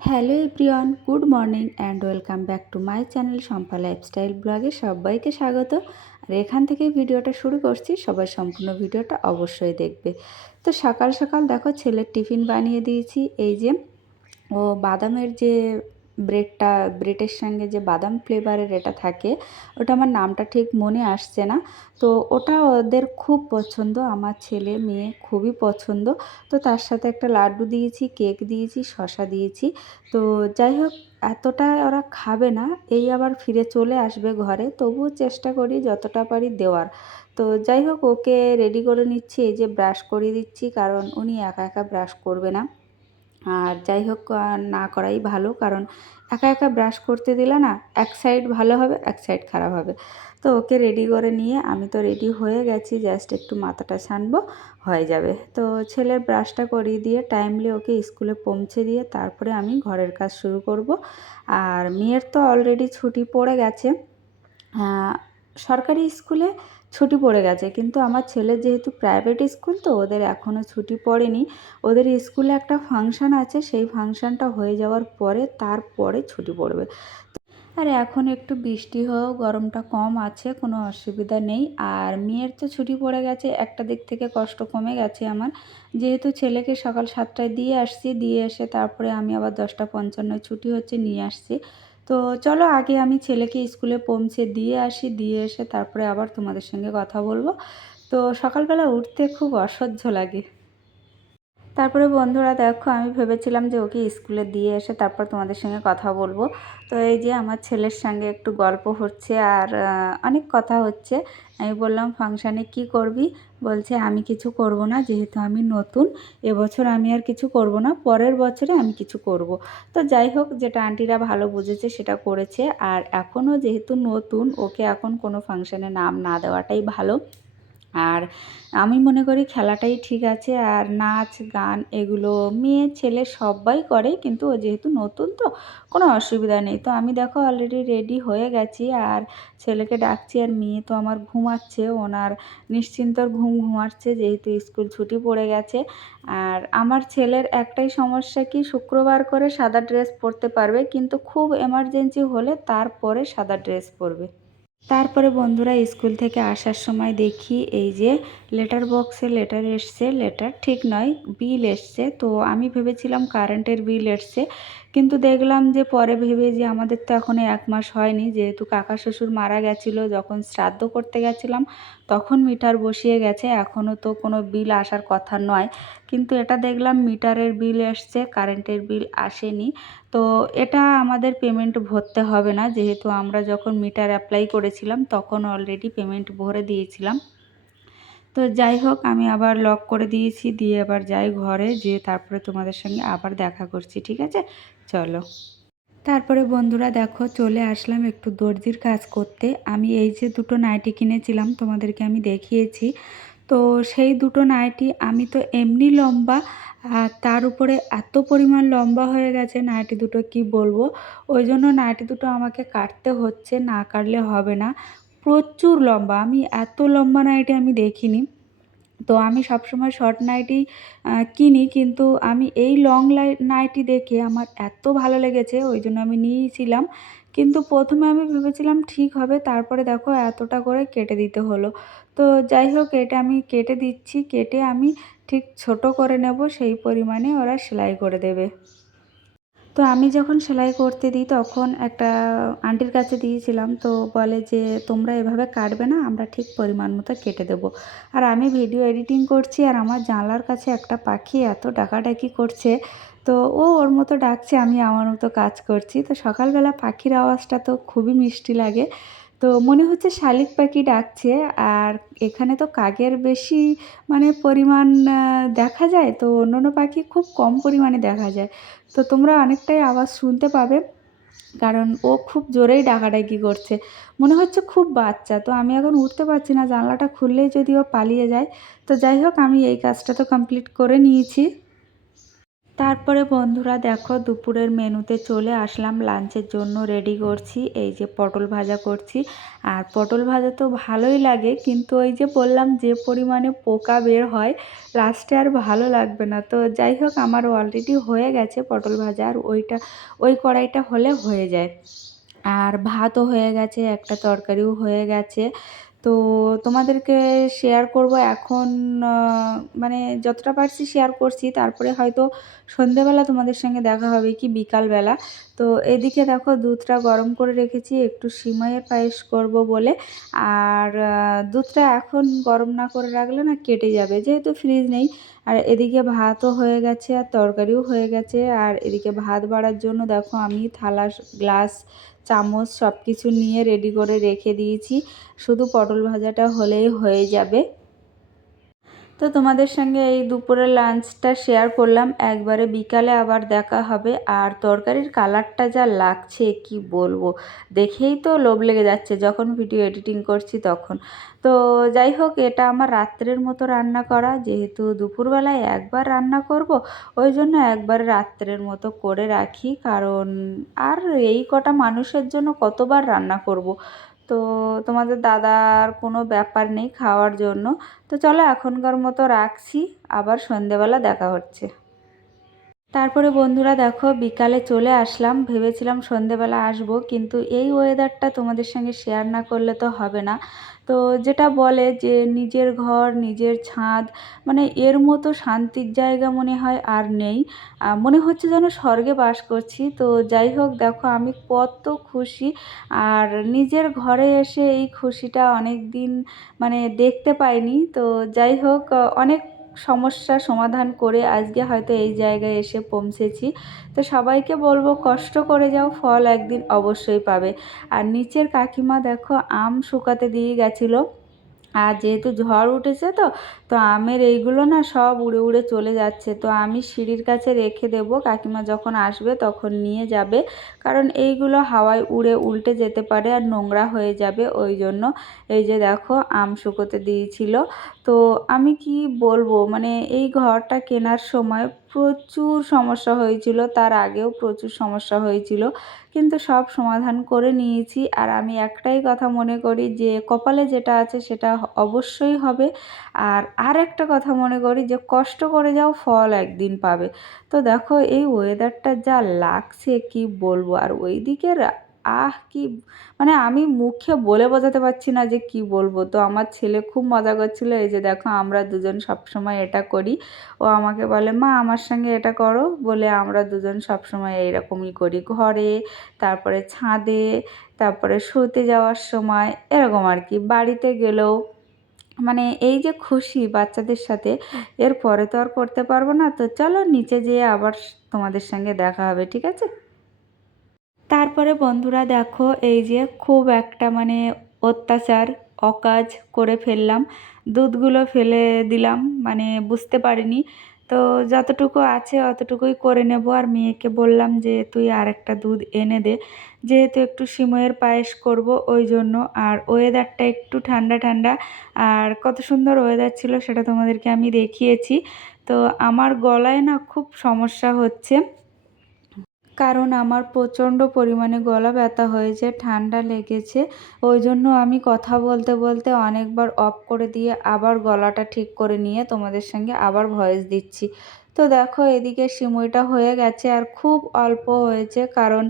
Hello everyone, good morning and welcome back to my channel Sampa lifestyle ব্লগে সবাইকে স্বাগত। আর এখান থেকে ভিডিওটা শুরু করছি, সবাই সম্পূর্ণ ভিডিওটা অবশ্যই দেখবে। তো সকাল সকাল দেখো, ছেলের টিফিন বানিয়ে দিয়েছি। এই যে, ও বাদামের যে ব্রেডটা, ব্রেডের সঙ্গে যে বাদাম ফ্লেভারের এটা থাকে, ওটা আমার নামটা ঠিক মনে আসছে না। তো ওটা ওদের খুব পছন্দ, আমার ছেলে মেয়ে খুবই পছন্দ। তো তার সাথে একটা লাড্ডু দিয়েছি, কেক দিয়েছি শশা দিয়েছি। তো যাই হোক, এতটা ওরা খাবে না, এই আবার ফিরে চলে আসবে ঘরে, তবুও চেষ্টা করি যতটা পারি দেওয়ার। তো যাই হোক, ওকে রেডি করে নিচ্ছি, এই যে ব্রাশ করে দিচ্ছি, কারণ উনি একা একা ব্রাশ করবে না। আর যাই হোক না করাই ভালো, কারণ একা একা ব্রাশ করতে দিলে না এক সাইড ভালো হবে, এক সাইড খারাপ হবে। তো ওকে রেডি করে নিয়ে আমি তো রেডি হয়ে গেছি জাস্ট একটু মাথাটা ছানবো হয়ে যাবে। তো ছেলের ব্রাশটা করিয়ে দিয়ে টাইমলি ওকে স্কুলে পৌঁছে দিয়ে তারপরে আমি ঘরের কাজ শুরু করব। আর মেয়ের তো অলরেডি ছুটি পড়ে গেছে। সরকারি স্কুলে ছুটি পড়ে গেছে। কিন্তু আমার ছেলের যেহেতু প্রাইভেট স্কুল তো ওদের এখনও ছুটি পড়েনি। ওদের স্কুলে একটা ফাংশান আছে, সেই ফাংশানটা হয়ে যাওয়ার পরে তারপরে ছুটি পড়বে। আর এখন একটু বৃষ্টি হোক, গরমটা কম আছে, কোনো অসুবিধা নেই। আর মেয়ের তো ছুটি পড়ে গেছে, একটা দিক থেকে কষ্ট কমে গেছে আমার। যেহেতু ছেলেকে সকাল সাতটায় দিয়ে আসছি, দিয়ে এসে তারপরে আমি আবার দশটা পঞ্চান্ন ছুটি হচ্ছে, নিয়ে আসছি। তো চলো আগে আমি ছেলেকে স্কুলে পৌঁছে দিয়ে আসি, দিয়ে এসে তারপরে আবার তোমাদের সঙ্গে কথা বলব। তো সকালবেলা উঠতে খুব অসহ্য লাগে। তারপরে বন্ধুরা দেখো, আমি ভেবেছিলাম যে ওকে স্কুলে দিয়ে এসে তারপর তোমাদের সঙ্গে কথা বলব। তো এই যে আমার ছেলের সঙ্গে একটু গল্প হচ্ছে আর অনেক কথা হচ্ছে। আমি বললাম, ফাংশানে কি করবি? বলছে, আমি কিছু করব না, যেহেতু আমি নতুন, এবছর আমি আর কিছু করব না, পরের বছরে আমি কিছু করব। তো যাই হোক, যেটা আন্টিরা ভালো বুঝেছে সেটা করেছে। আর এখনও যেহেতু নতুন, ওকে এখন কোনো ফাংশানে নাম না দেওয়াটাই ভালো। আর আমি মনে করি খেলাটাই ঠিক আছে। আর নাচ, গান এগুলো মেয়ে, ছেলে সবাই করে কিন্তু ও যেহেতু নতুন তো কোনো অসুবিধা নেই। তো আমি দেখো অলরেডি রেডি হয়ে গেছি আর ছেলেকে ডাকছি আর মেয়ে তো আমার ঘুমাচ্ছে। ওনার নিশ্চিন্তর ঘুম ঘুমাচ্ছে যেহেতু স্কুল ছুটি পড়ে গেছে। আর আমার ছেলের একটাই সমস্যা কি শুক্রবার করে সাদা ড্রেস পরতে পারবে কিন্তু খুব এমার্জেন্সি হলে তারপরে সাদা ড্রেস পরবে। তারপরে বন্ধুরা স্কুল থেকে আসার সময় দেখি এই যে লেটার বক্সে লেটার এসছে, লেটার ঠিক নয়, বিল এসছে। তো আমি ভেবেছিলাম কারেন্টের বিল এসছে, কিন্তু দেখলাম যে পরে ভেবে যে আমাদের তো এখনও এক মাস হয়নি, যেহেতু কাকা শ্বশুর মারা গেছিল, যখন শ্রাদ্ধ করতে গেছিলাম, তখন মিটার বসিয়ে গেছে। এখনও তো কোনো বিল আসার কথা নয়। কিন্তু এটা দেখলাম মিটারের বিল এসছে, কারেন্টের বিল আসেনি। তো এটা আমাদের পেমেন্ট ভরতে হবে না। যেহেতু আমরা যখন মিটার অ্যাপ্লাই করেছিলাম, তখন অলরেডি পেমেন্ট ভরে দিয়েছিলাম। তো যাই হোক, আমি আবার লক করে দিয়েছি, দিয়ে আবার যাই ঘরে, যেয়ে তারপরে তোমাদের সঙ্গে আবার দেখা করছি, ঠিক আছে? চলো। তারপরে বন্ধুরা দেখো, চলে আসলাম একটু দর্জির কাজ করতে। আমি এই যে দুটো নাইটি কিনেছিলাম, তোমাদেরকে আমি দেখিয়েছি। তো সেই দুটো নাইটি আমি তো এমনি লম্বা, আর তার উপরে এত পরিমাণ লম্বা হয়ে গেছে নাইটি দুটো, কি বলব? ওই জন্য নাইটি দুটো আমাকে কাটতে হচ্ছে, না কাটলে হবে না। প্রচুর লম্বা, আমি এত লম্বা নাইটি আমি দেখিনি। তো আমি সবসময় শর্ট নাইটি কিনি, কিন্তু আমি এই লং নাইটি দেখে আমার এত ভালো লেগেছে, ওই জন্য আমি নিয়েছিলাম। কিন্তু প্রথমে আমি ভেবেছিলাম ঠিক হবে, তারপরে দেখো এতটা করে কেটে দিতে হলো। তো যাই হোক, এটা আমি কেটে দিচ্ছি, কেটে আমি ঠিক ছোট করে নেব, সেই পরিমাণে ওরা সেলাই করে দেবে। তো আমি যখন সেলাই করতে দিই, তখন একটা আন্টির কাছে দিয়েছিলাম, তো বলে যে, তোমরা এভাবে কাটবে না, আমরা ঠিক পরিমাণ মতো কেটে দেব। আর আমি ভিডিও এডিটিং করছি, আর আমার জানলার কাছে একটা পাখি এত ডাকাডাকি করছে তো ও ওর মতো ডাকছে, আমি আমার মতো কাজ করছি। তো সকালবেলা পাখির আওয়াজটা তো খুবই মিষ্টি লাগে। তো মনে হচ্ছে শালিক পাখি ডাকছে, আর এখানে তো কাকের বেশি মানে পরিমাণ দেখা যায়। তো অন্য অন্য পাখি খুব কম পরিমাণে দেখা যায়। তো তোমরা অনেকটাই আওয়াজ শুনতে পাবে, কারণ ও খুব জোরেই ডাকাডাকি করছে। মনে হচ্ছে খুব বাচ্চা, তো আমি এখন উঠতে পারছি না। জানলাটা খুললেই যদি ও পালিয়ে যায়। তো যাই হোক, আমি এই কাজটা তো কমপ্লিট করে নিয়েছি। তারপরে বন্ধুরা দেখো দুপুরের মেনুতে চলে আসলাম, লাঞ্চের জন্য রেডি করছি, এই যে পটল ভাজা করছি। আর পটল ভাজা তো ভালোই লাগে, কিন্তু ওই যে বললাম যে পরিমাণে পোকা বের হয়, লাস্টে আর ভালো লাগবে না। তো যাই হোক, আমার অলরেডি হয়ে গেছে পটল ভাজা, আর ওইটা, ওই কড়াইটা হলে হয়ে যায়। আর ভাতও হয়ে গেছে, একটা তরকারিও হয়ে গেছে। তো তোমাদেরকে শেয়ার করব এখন মানে যতটা পারছি শেয়ার করছি। তারপরে হয়তো সন্ধেবেলা তোমাদের সঙ্গে দেখা হবে কি বিকালবেলা। তো এদিকে দেখো দুধটা গরম করে রেখেছি, একটু সিমাইয়ের পায়েস করব বলে। আর দুধটা এখন গরম না করে রাখলে না কেটে যাবে, যেহেতু ফ্রিজ নেই। আর এদিকে ভাতও হয়ে গেছে আর তরকারিও হয়ে গেছে। আর এদিকে ভাত বাড়ার জন্য দেখো আমি থালা গ্লাস চামচ সব কিছু নিয়ে রেডি করে রেখে দিয়েছি। শুধু পটল ভাজাটা হলেই হয়ে যাবে। তো তোমাদের সঙ্গে এই দুপুরের লাঞ্চটা শেয়ার করলাম। একবারে বিকালে আবার দেখা হবে। আর তরকারির কালারটা যা লাগছে, কি বলব? দেখেই তো লোভ লেগে যাচ্ছে যখন ভিডিও এডিটিং করছি তখন। তো যাই হোক, এটা আমার রাত্রের মতো রান্না করা। যেহেতু দুপুরবেলায় একবার রান্না করব, ওই জন্য একবার রাত্রের মতো করে রাখি। কারণ আর এই কটা মানুষের জন্য কতবার রান্না করব? তো তোমাদের দাদার কোনো ব্যাপার নেই খাওয়ার জন্য। তো চলো এখনকার মতো রাখছি, আবার সন্ধেবেলা দেখা হচ্ছে। তারপরে বন্ধুরা দেখো, বিকালে চলে আসলাম। ভেবেছিলাম সন্ধেবেলা আসব, কিন্তু এই ওয়েদারটা তোমাদের সঙ্গে শেয়ার না করলে তো হবে না। তো যেটা বলে যে, নিজের ঘর, নিজের ছাদ মানে এর মতো শান্তির জায়গা মনে হয় আর নেই। মনে হচ্ছে যেন স্বর্গে বাস করছি। তো যাই হোক, দেখো, আমি কত খুশি। আর নিজের ঘরে এসে এই খুশিটা অনেক দিন মানে দেখতে পাইনি। তো যাই হোক, অনেক সমস্যা সমাধান করে আজকে হয়তো এই জায়গায় এসে পৌঁছেছি। তো সবাইকে বলব, কষ্ট করে যাও, ফল একদিন অবশ্যই পাবে। আর নিচের কাকিমা দেখো, আম শুকাতে দিয়ে গেছিল। আর যেহেতু ঝড় উঠেছে তো তো আমের এইগুলো না সব উড়ে উড়ে চলে যাচ্ছে। তো আমি সিঁড়ির কাছে রেখে দেবো, কাকিমা যখন আসবে তখন নিয়ে যাবে। কারণ এইগুলো হাওয়ায় উড়ে উল্টে যেতে পারে আর নোংরা হয়ে যাবে ওই জন্য। এই যে দেখো, আম শুকোতে দিয়েছিল। তো আমি কি বলব মানে এই ঘরটা কেনার সময় প্রচুর সমস্যা হয়েছিল, তার আগেও প্রচুর সমস্যা হয়েছিল। কিন্তু সব সমাধান করে নিয়েছি। আর আমি একটাই কথা মনে করি যে, কপালে যেটা আছে সেটা অবশ্যই হবে। আর আর একটা কথা মনে করি যে, কষ্ট করে যাও, ফল একদিন পাবে। তো দেখো, এই ওয়েদারটা যা লাগছে, কি বলব? আর ওই দিকের আহ, কি মানে আমি মুখে বলে বোঝাতে পারছি না যে কি বলব। তো আমার ছেলে খুব মজা করছিল, এই যে দেখো আমরা দুজন সবসময় এটা করি। ও আমাকে বলে, মা, আমার সঙ্গে এটা করো। বলে, আমরা দুজন সবসময় এইরকমই করি ঘরে, তারপরে ছাদে, তারপরে শুতে যাওয়ার সময়, এরকম আর কি। বাড়িতে গেলেও মানে এই যে খুশি বাচ্চাদের সাথে এর পরে তো আর করতে পারব না। তো চলো নিচে যেয়ে আবার তোমাদের সঙ্গে দেখা হবে, ঠিক আছে? তারপরে বন্ধুরা দেখো, এই যে খুব একটা মানে অত্যাচার, অকাজ করে ফেললাম। দুধগুলো ফেলে দিলাম মানে বুঝতে পারিনি। তো যতটুকু আছে অতটুকুই করে নেব। আর মেয়েকে বললাম যে, তুই আর একটা দুধ এনে দে। যেহেতু একটু সিময়ের পায়েস করব, ওই জন্য। আর ওয়েদারটা একটু ঠান্ডা ঠান্ডা। আর কত সুন্দর ওয়েদার ছিল, সেটা তোমাদেরকে আমি দেখিয়েছি। তো আমার গলায় না খুব সমস্যা হচ্ছে। কারণ আমার প্রচণ্ড পরিমাণে গলা ব্যথা হয়েছে, ঠান্ডা লেগেছে। ওই জন্য আমি কথা বলতে বলতে অনেকবার অফ করে দিয়ে আবার গলাটা ঠিক করে নিয়ে তোমাদের সঙ্গে আবার ভয়েস দিচ্ছি। তো দেখো এদিকে সিমইটা হয়ে গেছে আর খুব অল্প হয়েছে কারণ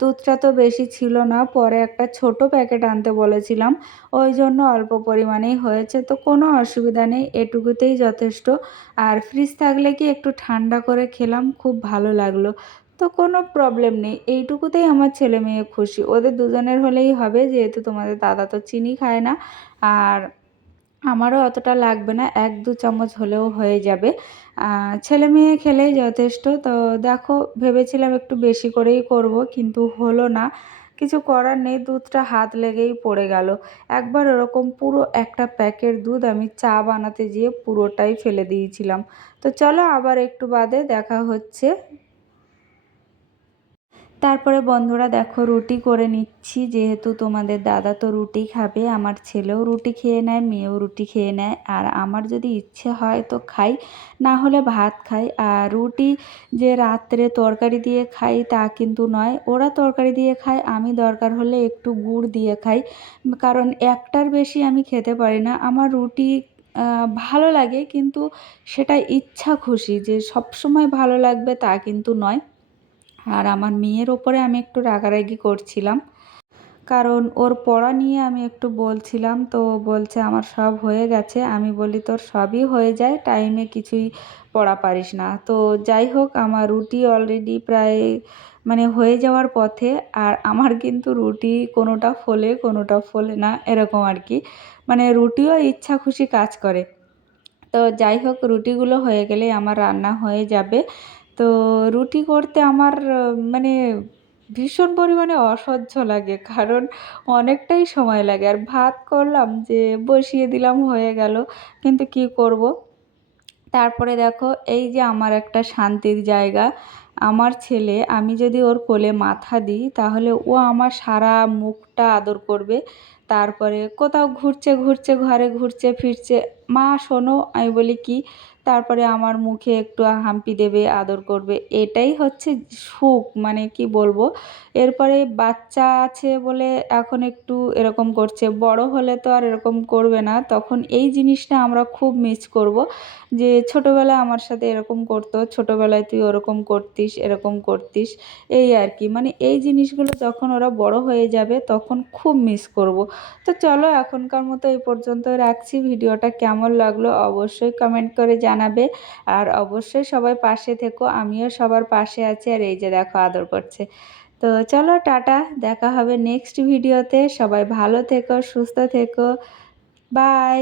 দুধটা তো বেশি ছিল না, পরে একটা ছোট প্যাকেট আনতে বলেছিলাম। ওই জন্য অল্প পরিমাণেই হয়েছে, তো কোনো অসুবিধা নেই, এটুকুতেই যথেষ্ট। আর ফ্রিজ থাকলে কি একটু ঠান্ডা করে খেলাম, খুব ভালো লাগল। তো কোনো প্রবলেম নেই। এইটুকুতেই আমার ছেলে মেয়ে খুশি। ওদের দুজনের হলেই হবে, যেহেতু তোমাদের দাদা তো চিনি খায় না। আর আমারও অতটা লাগবে না, এক দু চামচ হলেও হয়ে যাবে। ছেলে মেয়ে খেলেই যথেষ্ট। তো দেখো, ভেবেছিলাম একটু বেশি করেই করব, কিন্তু হলো না। কিছু করার নেই, দুধটা হাত লেগেই পড়ে গেল। একবার ওরকম পুরো একটা প্যাকেট দুধ আমি চা বানাতে যেয়ে পুরোটাই ফেলে দিয়েছিলাম। তো চলো আবার একটু বাদে দেখা হচ্ছে। তারপরে বন্ধুরা দেখো, রুটি করে নিচ্ছি। যেহেতু তোমাদের দাদা তো রুটি খাবে, আমার ছেলেও রুটি খেয়ে নেয়, মেয়েও রুটি খেয়ে নেয়। আর আমার যদি ইচ্ছে হয় তো খাই, না হলে ভাত খাই। আর রুটি যে রাত্রে তরকারি দিয়ে খাই তা কিন্তু নয়, ওরা তরকারি দিয়ে খায়, আমি দরকার হলে একটু গুড় দিয়ে খাই। কারণ একটার বেশি আমি খেতে পারি না। আমার রুটি ভালো লাগে, কিন্তু সেটা ইচ্ছা খুশি যে সব সময় ভালো লাগবে তা কিন্তু নয়। আর আমার মেয়ের ওপরে আমি একটু রাগারাগি করছিলাম। কারণ ওর পড়া নিয়ে আমি একটু বলছিলাম, তো বলছে, আমার সব হয়ে গেছে। আমি বলি, তোর সবই হয়ে যায়, টাইমে কিছুই পড়া পারিস না। তো যাই হোক, আমার রুটি অলরেডি প্রায় মানে হয়ে যাওয়ার পথে, আর আমার কিন্তু রুটি কোনোটা ফোলে কোনোটা ফোলে না, এরকম আর কি। মানে রুটিও ইচ্ছা খুশি কাজ করে। তো যাই হোক, রুটিগুলো হয়ে গেলে আমার রান্না হয়ে যাবে। তো রুটি করতে আমার মানে ভীষণ পরিমাণে অসহ্য লাগে। কারণ অনেকটাই সময় লাগে। আর ভাত করলাম যে বসিয়ে দিলাম, হয়ে গেল। কিন্তু কি করব? তারপরে দেখো, এই যে আমার একটা শান্তির জায়গা। আমার ছেলে, আমি যদি ওর কোলে মাথা দিই, তাহলে ও আমার সারা মুখটা আদর করবে। তারপরে কোথাও ঘুরছে ঘুরছে, ঘরে ঘুরছে, ফিরছে। মা, শোনো। আমি বলি, কি? তারপরে আমার মুখে একটু হাম্পি দেবে, আদর করবে, এটাই হচ্ছে সুখ মানে কি বলব? এরপরে বাচ্চা আছে বলে এখন একটু এরকম করছে, বড় হলে তো আর এরকম করবে না, তখন এই জিনিসটা আমরা খুব মিস করব, যে ছোটোবেলায় আমার সাথে এরকম করতো, ছোটোবেলায় তুই ওরকম করতিস, এরকম করতিস, এই আর কি মানে এই জিনিসগুলো যখন ওরা বড় হয়ে যাবে তখন খুব মিস করব। তো চলো এখনকার মতো এই পর্যন্ত রাখছি, ভিডিওটা কেমন লাগল অবশ্যই কমেন্ট করে জানাবে। আর অবশ্যই সবাই পাশে থেকো, আমিও সবার পাশে আছি। আর এই যে দেখো আদর করছে। তো চলো টাটা, দেখা হবে নেক্সট ভিডিওতে সবাই ভালো থেকো, সুস্থ থেকো। বাই